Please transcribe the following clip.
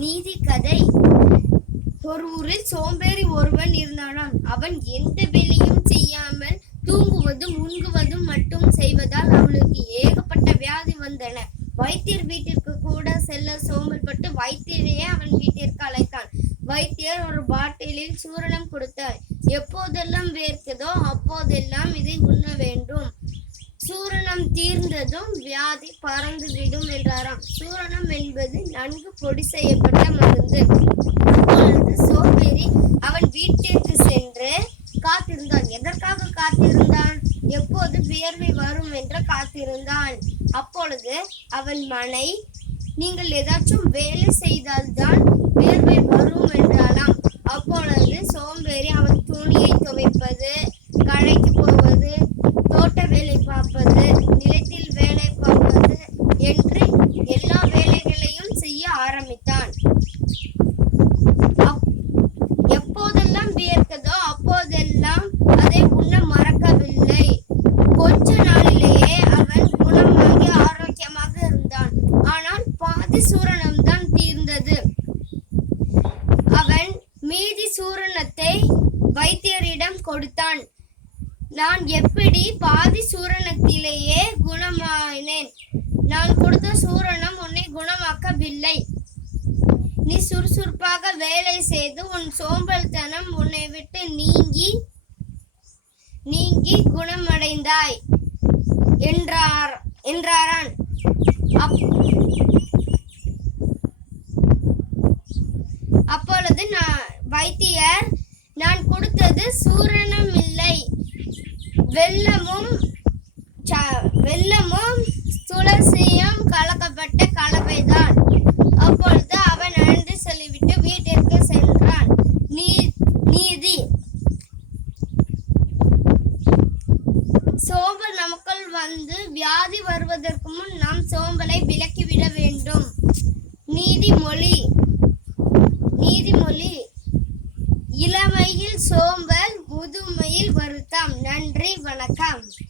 நீதி கதை. ஒரு ஊரில் சோம்பேறி ஒருவன் இருந்தானாம். அவன் எந்த வேலையும் செய்யாமல் தூங்குவதும் உண்குவதும் மட்டும் செய்வதால் அவனுக்கு ஏகப்பட்ட வியாதி வந்தன. வைத்தியர் வீட்டிற்கு கூட செல்ல சோம்பல்பட்டு வைத்தியரையே அவன் வீட்டிற்கு அழைத்தான். வைத்தியர் ஒரு பாட்டிலில் சூரணம் கொடுத்தார். எப்போதெல்லாம் வேர்க்குதோ அப்போதெல்லாம் இதை உண்ண வேண்டும். சூரணம் தீர்ந்ததும் வியாதி பறந்துவிடும் என்றாராம். சூரணம் என்பது நன்கு பொடி செய்யப்பட்ட மருந்து. அப்பொழுது சோம்பேறி அவன் வீட்டிற்கு சென்று காத்திருந்தான். எதற்காக காத்திருந்தான்? எப்போது வியர்வை வரும் என்று காத்திருந்தான். அப்பொழுது அவன் மனை, நீங்கள் ஏதாச்சும் வேலை செய்தால்தான் வியர்வை வரும் என்றாலாம். அப்பொழுது சோம்பேறி அவன் துணியை துவைப்பது, கடைக்கு போவது, தோட்ட வேலை பார்ப்பது, நிலத்தில் வேலை பார்ப்பது என்று எல்லா வேலைகளையும் செய்ய ஆரம்பித்தான். எப்போதெல்லாம் வியர்க்கதோ அப்போதெல்லாம் அதை உண்ண மறக்கவில்லை. கொஞ்ச நாளிலேயே அவன் குணமாகி ஆரோக்கியமாக இருந்தான். ஆனால் பாதி சூரணம் தான் தீர்ந்தது. அவன் மீதி சூரணத்தை வைத்தியரிடம் கொடுத்தான். நான் எப்படி பாதி சூரணத்திலேயே குணமானேன்? நான் கொடுத்த சூரணம் உன்னை குணமாக்கவில்லை. நீ சுறுசுறுப்பாக வேலை செய்து உன் சோம்பல்தனம் உன்னை விட்டு நீங்கி குணமடைந்தாய் என்றாரான். அப்பொழுது வைத்தியர், நான் கொடுத்தது சூரணம் இல்லை, வெல்லமும் துளசியும் கலக்கப்பட்ட கலவைதான். அப்பொழுது அவன் நன்றி சொல்லிவிட்டு வீட்டிற்கு சென்றான். நீதி. சோம்பல் நமக்குள் வந்து வியாதி வருவதற்கு முன் நாம் சோம்பலை விலக்கிவிட வேண்டும். நீதிமொழி. இளமையில் சோம்பல், முதுமையில் வருத்தம். நன்றி, வணக்கம்.